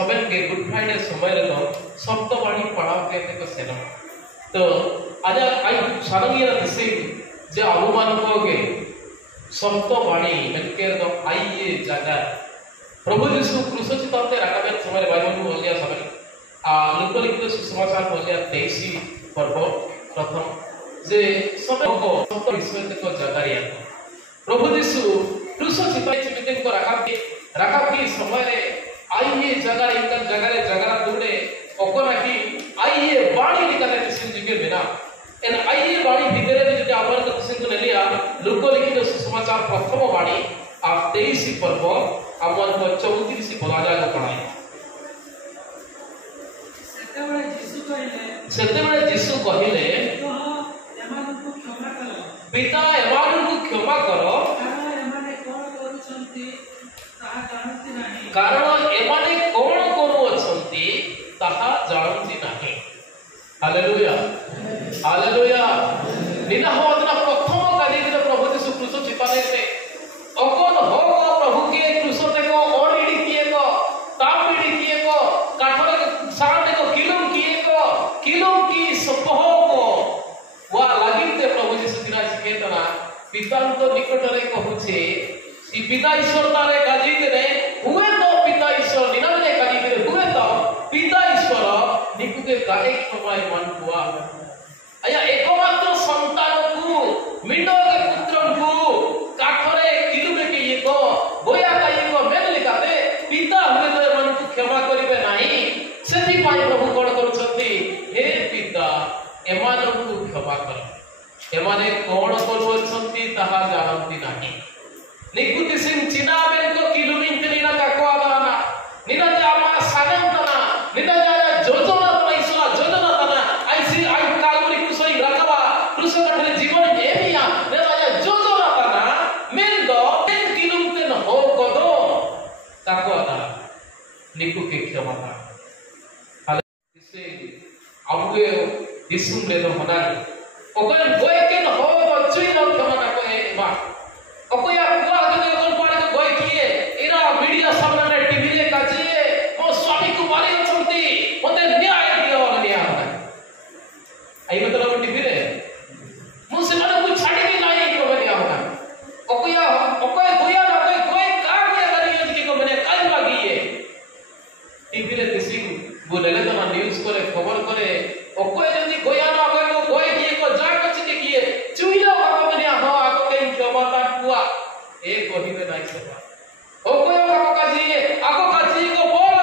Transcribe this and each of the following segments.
सबन के good Friday समय रे तो सप्तवाणी पढ़ाव के ते को सेना तो आज आई सारंगी रा दिसे जे अनुमान को के सप्तवाणी इनके तो आई ये जगह प्रभु यीशु क्रूस चिताते रकाबे समय बाइबल को बोलिया सबन लुकलिखित सुसमाचार बोलिया 23 पर्व प्रथम जे समय को सप्त विश्व को जगारिया प्रभु यीशु क्रूस चिताते चिमिते को रकाब की समय रे आई ये जगह इनका जगह दूरे ओकोना की आई ये बाणी निकाले किसी जगह बिना एन आई ये बाणी भीतरे जो आपण को किसी को लिया लुकलिखित सुसमाचार प्रथम बाणी आप 23 पर्व अपन को 34 पराजा को पढ़ाई सेतेबेले यीशु कहिले पिता एमानकु क्षमा करो कारण एमाने कोन करू अछंती ताहा जानती नाही हालेलुया हालेलुया निना होतना प्रथम काली दिन प्रभु यीशु क्रूस चिताने से अकोन हो प्रभु के क्रूस ते को ओडीडी किए को तापीडी किए को काठरे साठ को किलो की सपह को वा लागिते प्रभु यीशु दिना सिकेतना पिता तो निकट रे कहूछे सी पिता ईश्वर तारे काजी करे हुए तो पिता ईश्वर निनने काजी करे हुए तो पिता ईश्वर निकुके गाए समय मन हुआ आया एकमात्र संतान को मिंडो के पुत्र को काठरे किलुके के ये को गोया काई को मेल लिखाते पिता हुए तो मन को क्षमा करिवे नाही सेति पाई प्रभु कोन करूछथि हे पिता एमान को क्षमा कर एमाने कोन करूछथि ताहा जानती नाही निकुति सिंह चिनाबेन को किलुमिन तेलिना काकोआदाना निना जामा सानंतना निना जाया जोजना तनाइसला जोजना तना आईसी आई कालुरी कुसई रकवा क्रूस कठले जीवन नेमिया निना जाया जोजना तना मेन दो तेन किलुमते न हो कोदो काकोआदा निकु के क्षमा कर इसे अबुए दिसुम ले तो हनानी ओकन गोय के न हो तो चुई न क्षमा ना कोए मा अकोया कुआ के कोन पारे को गोय किए इरा मीडिया सामने ने टीवी रे काजे मो स्वामी को मारी अछंती मते न्याय दियो न्याय आई मतलब टीवी रे मु से माने को छाडी के नाही को बनिया होना अकोया अकोय गोया ना कोई कोई का गोया करी की को बने काई लागी टीवी रे किसी बोलेले तो न्यूज़ करे खबर करे अकोय जदी गोया ना कोई को गोय किए को जा कछ के किए चुइलो को बनिया हो आको के क्षमता हुआ एक कहिबे नाही सका ओ कोयो आको काजी को बोल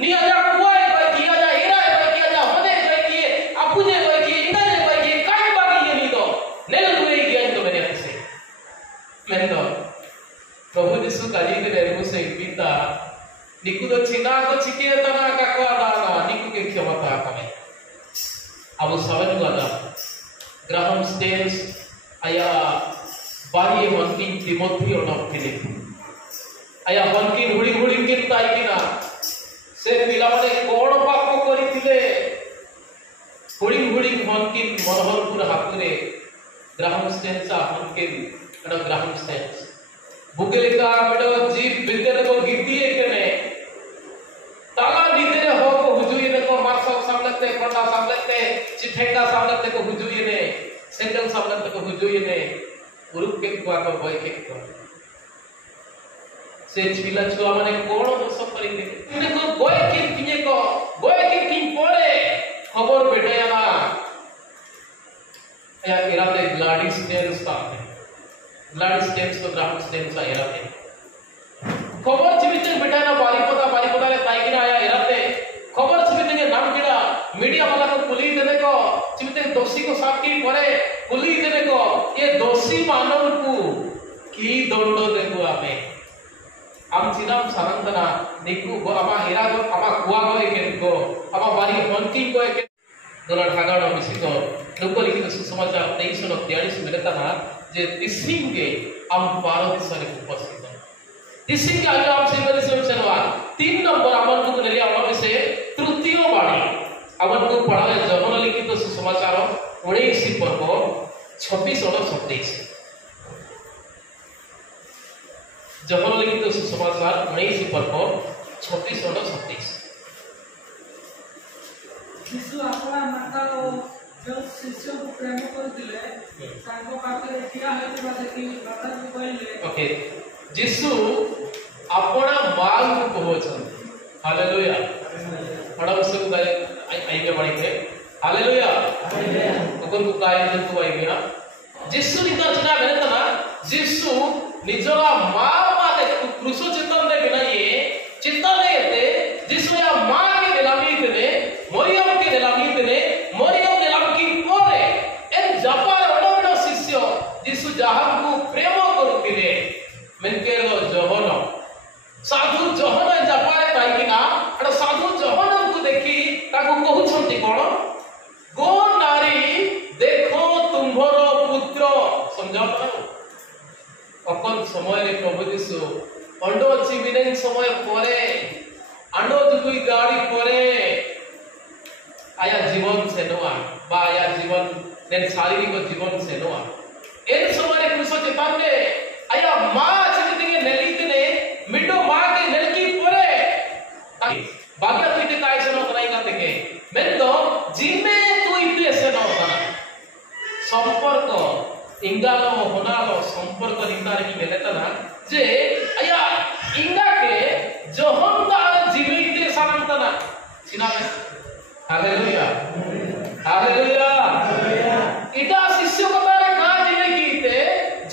निया जा कुआई को किया जा इरा को किया जा होने को किए अपुजे को किए इंदने को किए काई बाकी ये नी तो नेल दुई किया तो मेरे से मैं तो प्रभु यीशु काजी के मुसे पिता निकु तो चिना को चिके तना काको आदा निकु के क्षमता कमे अब सवन गदा ग्राहम स्टेन्स आया बारी वंकिन तिमोथी और फिलिप आया वंकिन हुड़ी हुड़ी किन ताइकिना से पिला माने कोण पाप करिथिले हुड़ी हुड़ी वंकिन मनोहरपुर हाकुरे ग्राहम स्टेन्स वंकिन एडो ग्राहम स्टेन्स बुगेलिका मेडो जीव बिदर को गिद्दिए केने ताला निदरे हो को हुजुइने को मारसो सामलते कोंडा सामलते चिठेंगा सामलते को हुजुइने सेंडल सामलते को हुजुइने उरुक के कुआ को बय के को से छिला छुआ माने कोण दोष करिते इने को बय के किने को बय के किन पड़े खबर बेटाया ना या इराते ग्लाडी स्टेन्स का ग्लाडी स्टेन्स तो ग्राहम स्टेन्स आ इराते खबर छिबिते बेटाया ना बारीपदा रे ताइकिना आया इराते खबर छिबिते के नाम किड़ा मीडिया वाला को पुलिस देने को छिबिते दोषी को साफ की पड़े पुलिस देने को ये दोषी मानव को की दंड देबो आमे आम चिनाम सारंतना निकु आमा हिरा को आमा कुआ को के को आमा बारी हंटी को के दोला ढागाड़ मिसित लोकलिखित सुसमाचार 2343 मिलता ना जे तिसिंगे आम भारत देश रे उपस्थित तिसिंगे आज आम सिंगल सेवचनवा 3 नंबर अपन को ले आवा से तृतीय बाणी अपन को पढ़ा जन्मलिखित सुसमाचार 19 पर्व 26 और 27 जन्मलिखित सुसमाचार 19 पर्व 36 और 36 यीशु अपना माता को जो शिष्य को प्रेम करथिले तांको पाखरे ठिया होइबा देखि माता को कहले ओके यीशु अपना मां को कहछन हालेलुया बड़ा उसको गाय आइए बड़ी थे हालेलुया ओकन को काय जन तो आई गया यीशु नि तो चिना बेने तना यीशु निजरा मां बाते क्रूस चिंतन दे बिना ये चिंता नहीं होते यीशु या मां के दिलामी तने मरियम के दिलामी तने मरियम दिलाम की पोरे एन जापार ओडोडो शिष्य यीशु जहां को प्रेम करूतिले मेनकेरो जहन साधु जहन जापारे पाइकिना एटा साधु जहन को देखि ताको कहउछंती कोन गो नारी देखो तुम्हारो पुत्र समझाओ अकन समय रे प्रभु यीशु अंडो चिबिनेन समय परे अंडो दुई गाड़ी परे आया जीवन से नोआ बा आया जीवन नेन शारीरिक जीवन से नोआ एन समय रे क्रूस चितान ने आया मां चितिगे नेलितने मिडो मां के नेलकी परे बाग्या तुइते काय से नो तनाई का देखे मैं तो जिमे तुइते से नो तना संपर्क इंगालो होनालो संपर्क निंदार की बेलेतना जे आया इंगा के जहन ता जीविते सानंतना सिनामे हालेलुया हालेलुया इटा शिष्य को तारे का जीवे कीते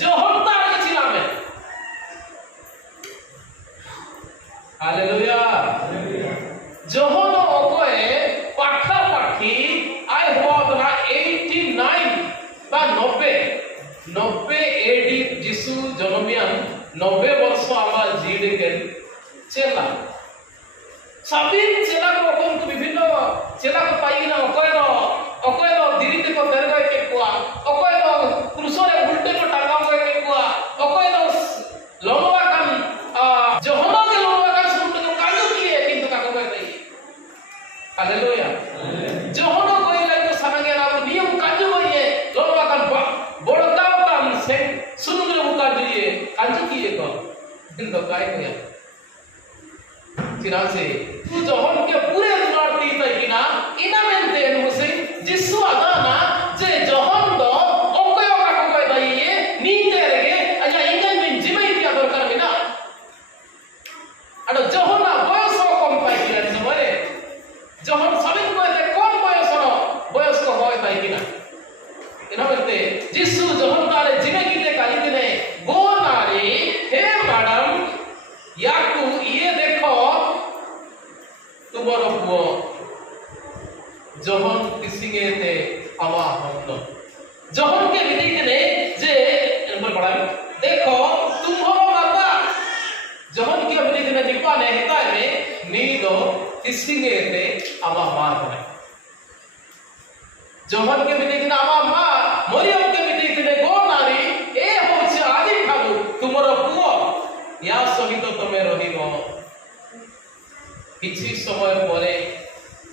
जहन ता के सिनामे हालेलुया जहन ओकोए पाखा पाखी आय होतना 89 बा 90 एडी यीशु जन्मियान 90 वर्ष आमा जीड के चेला सबिन चेला को कोन को विभिन्न चेला को पाइना अकयनो दिरिते को तेरगो के कुआ अकयनो क्रूसरे उल्टे को टांगा हुए के कुआ अकयनो लंबा कान जहनो के लंबा कान सुनते को काजू किए किंतु काको गए नहीं हालेलुया जहनो कोई लाइक सामगे ना नियम काजू होइए लंबा कान बड़काव कान से सुनले मुका दिए काजू किए को किंतु काय किया सिरा से तू जहन के पूरे दुलार ती तकिना इना मेनते नुसे जिसु आदाना जे जहन दो ओकयो का को दइए नीते रेगे अजा इंजन में जिमे दिया दरकार बिना अड जहन ना बयस कम पाई किना समरे जहन सबिन को ते कम बयस को होय पाई किना इना मेनते जिसु जहन तारे जिमे कीते काली दिने गो नारी हे मैडम याकू ये देखो तुम्हारा पुओ जहन किसिगे ते आवा हमनो जहन के विधि ने जे नंबर पढ़ा देखो तुम्हारा माता जहन के विधि ने दिखवा ने हिता में नीदो किसिगे ते आवा मां बने जहन के विधि ने आवा मां मरियम के विधि ने गो नारी ए होछ आदि ठालु तुम्हारा पुओ या सहित तमे रहिबो किछि समय परे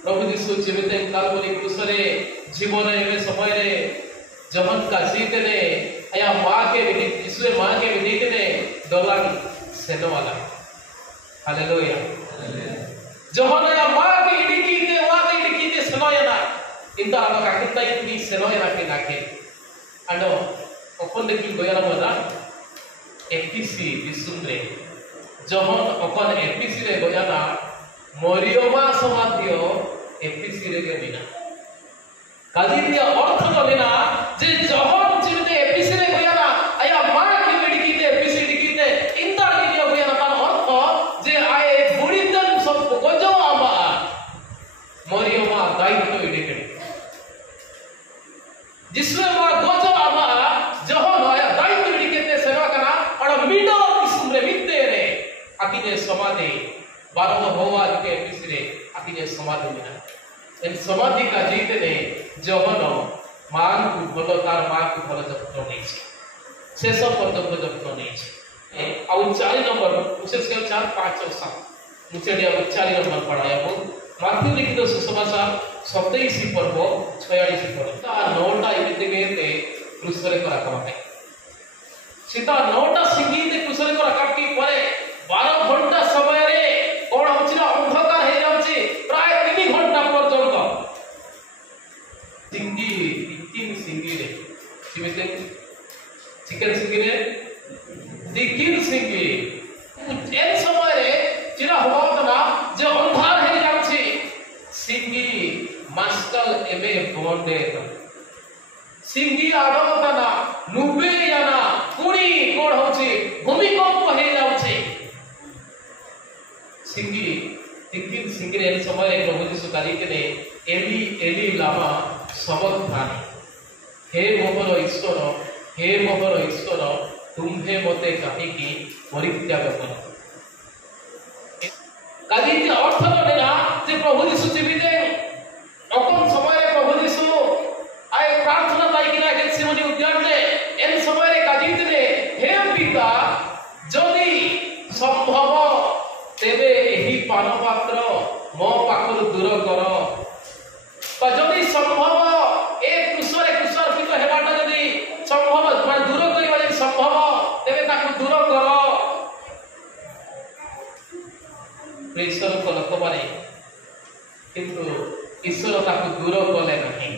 प्रभु यीशु जीवित कालवरी क्रूसरे जीवन एवे समय रे जहन का सीते ने या मां के विधि यीशु मां के विधि ने दलान सेनो वाला हालेलुया जहन या मां के इडिकी के वा के इडिकी के सेनो या इंता आलो का किता इतनी सेनो या के नाके अंडो ओपन देखि गोयाला बना एपीसी विसुंद्रे जहन ओपन एपीसी रे गोयाला मरियमा समाधियो एपीसी रे बिना काजी दिया अर्थ तो बिना जे जहन चिरते एपीसी रे गोयाला आया मां की मेडिकी ते एपीसी डिकीते इंतर की दिया गोयाला तार अर्थ जे आए बुड़ीतन सब गजो आमा मरियमा दायित्व इडिके जिसमें मां गजो आमा जहन आया दायित्व इडिके सेवा करना और मिडो किस्म रे मिते रे आकिने समाधि बारह होवा के पिछले आकिने समाधि मिला इन समाधि का जीते ने जहन मां को भलो तार मां को भलो जपतो नहीं छे शेष पर्यंत जपतो नहीं छे आ 40 नंबर उसे 4 5 और 7 मुझे दिया 40 नंबर पढ़ाया वो माथ्यू लिखित सुसमाचार 27 पर्व 46 पर्व ता 9टा इमिते गेते क्रूसरे करा कमाते सीता 9टा सिंगी ते क्रूसरे करा काट की परे 12 घंटा समय रे कोण होछि एमे बंदे सिंगी आडवताना नुबे याना कुणी कोण होची भूमिकंप हे जाउची सिंगी तिकिन सिंगी एन समय प्रभु यीशु कहते एली एली लामा सबक्तानि हे मोहर ईश्वर तुम्हे मते काहेकि परित्याग कल कहते अर्थ ना जे प्रभु यीशु जीवित अकम समय प्रभु यीशु आए प्रार्थना पाइकिना गेत्सेमनी उद्यान रे एन समय कहते हे पिता जदि संभव तेबे एही पान पात्र मो पाखरु दूर कर जदि संभव ए कुशर पिता हेबाटा जदि संभव माने दूर करिबा जदि संभव तेबे ताकु दूर कर ईश्वर को लोक माने किंतु ईश्वर ताकु दूर कले नहीं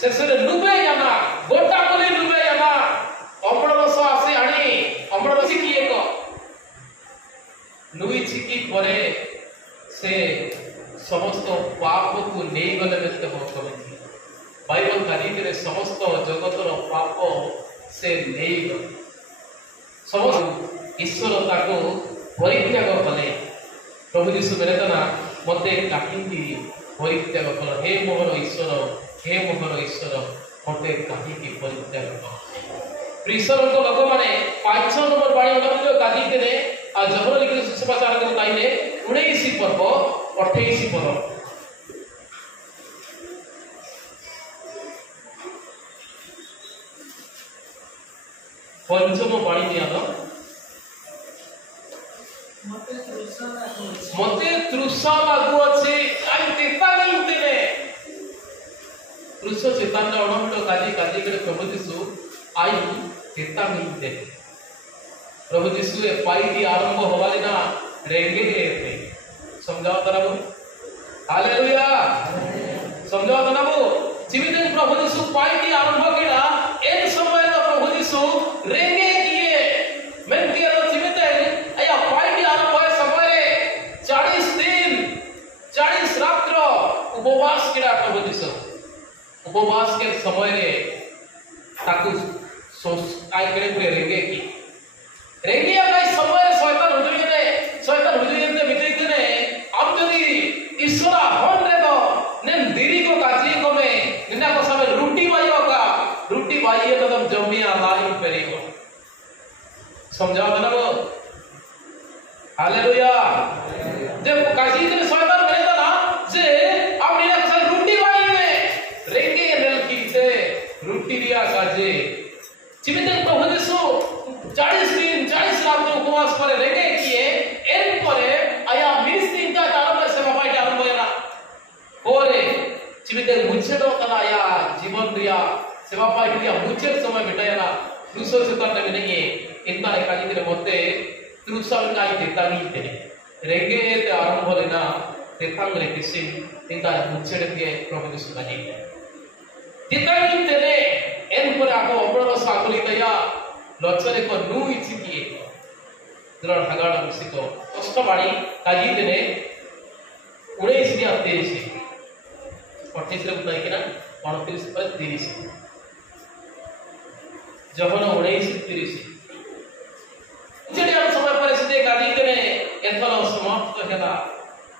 शेषरे लुबे जाना गोटा कले लुबे जाना अमर रस आसी आनी अमर रस की एक नुई छिकी परे से समस्त पाप को नहीं गले बेते भक्त बाइबल कहते समस्त जगतर पाप से नहीं गले समस्त ईश्वर ताको परित्याग कले प्रभु यीशु बेरेतना मते काहिकी परित्याग कल हे मोहर ईश्वर मते काहिकी परित्याग कल ईश्वर को लोक माने 5 नंबर बाणी उदाहरण कहते ने आ जहर लिखित सुसमाचार के ताइने 19 पर्व 28 पर्व पंचम बाणी दिया मते तृषा लागू अछि आई तेतानी दिने तृष चेतन अणमट काजी काजी के प्रभु यीशु आई तेतानी दे प्रभु यीशु ए पाई आरंभ होवाली ना रेंगे थे समझाओ तनाबू हालेलुया समझाओ तनाबू जीवित प्रभु यीशु पाई आरंभ केला एक समय तो प्रभु यीशु रेंगे किए मैं के जीवित आया पाई आरंभ है समय 40 दिन 40 रात्र उपवास केला प्रभु यीशु उपवास के समय रे ताकू आई करे पूरे रेंगे की रेंगे का समय शैतान हुजुइने बितेने अब यदि ईश्वर हन रे तो ने देरी को काजी को में निना को समय रोटी बाइयो तो तुम जमिया लाइन पेरियो समझाओ ना वो हालेलुया जब काजी के शैतान कहता ना जे अब निना को रोटी बाइयो में रेंगे नेल की से रोटी दिया काजे जीवित प्रभु यीशु 40 दिन 40 रात उपवास पर रेंगे किए एन परे आया 20 दिन का आरंभ सेवा पाई आरंभ होना ओरे जीवित मुझे तो तना आया जीवन दिया सेवा पाई दिया मुझे समय बिताया दूसरे से करने में नहीं है इतना एकाजी तेरे मते दूसरा का देता नहीं तेरे रेंगे ते आरंभ लेना तेतांग रे किसी इतना मुझे दिए प्रभु यीशु का नहीं देता नहीं तेरे एन पर आको अमर सागुली दया लक्षरे को नु इछि किए दृढ़ हगाड़ मुसिको कष्टबाणी काजी देने 19 या 23 28 रे बताई कि ना 29 पर 30 जहन 19 30 जेडी समय पर से काजी देने एथल समाप्त हेला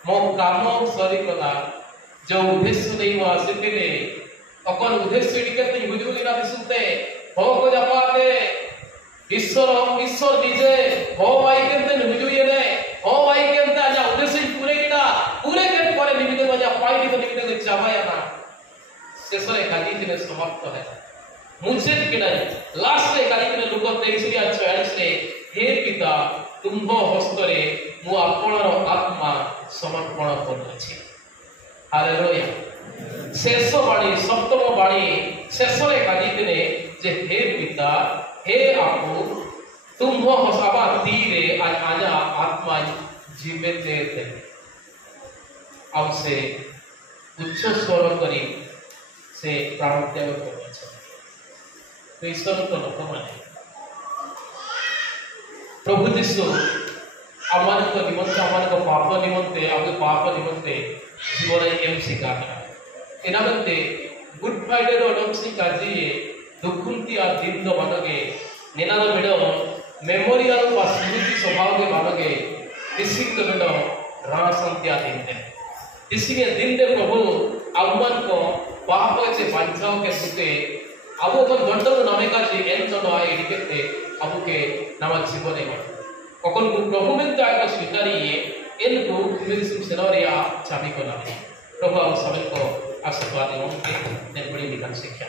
मो काम सरी कला जो उद्देश्य नहीं वा आसितिले अकन उद्देश्य टिकते हुजुरी ना सुनते हो को जापाते ईश्वर निजे हो भाई केनते हुजुरी ने हो भाई केनते आजा उद्देश्य पूरे के पर निमित्त बजा पाई तो निमित्त चावाया ना शेषरे काजी दिने समाप्त है मुझे किना लास्ट रे काजी दिने लोक 23 या 44 रे हे पिता तुम्भो हस्तरे मु आपणर आत्मा समर्पण करछि हालेलुया शेष बाणी सप्तम बाणी शेषरे काजी दिने जे हे पिता हे आपु तुम्भो हसाबा तीरे आजा आत्मा जीवित थे अब से उच्च स्वर करी से प्राण त्याग कर तो ईश्वर तो लोक माने प्रभु यीशु आमान को निमंते आमान को पाप निमंते आगे पाप निमंते जीवन एम सिखा इनामते गुड फ्राइडे रो डॉक्सी काजी दुखुंती आ दिन दो बानगे निना दो बिडो मेमोरियल वा स्मृति स्वभाव के बानगे इसिंग दो बिडो रासंत्या दिन दे इसिंग दिन दे प्रभु अवमान को पाप से पंचाओं के सुते अबो को गंडल नामे का जी एन चलो आए इडिकेते अबो के नाम जीवने में कौन को प्रभु में तो आगे स्वीकारी ये इनको मेरी सिमसनोरिया चाबी को नामे प्रभु आप सभी को आशीर्वाद दें उनके दिन बड़ी निकल शिक्षा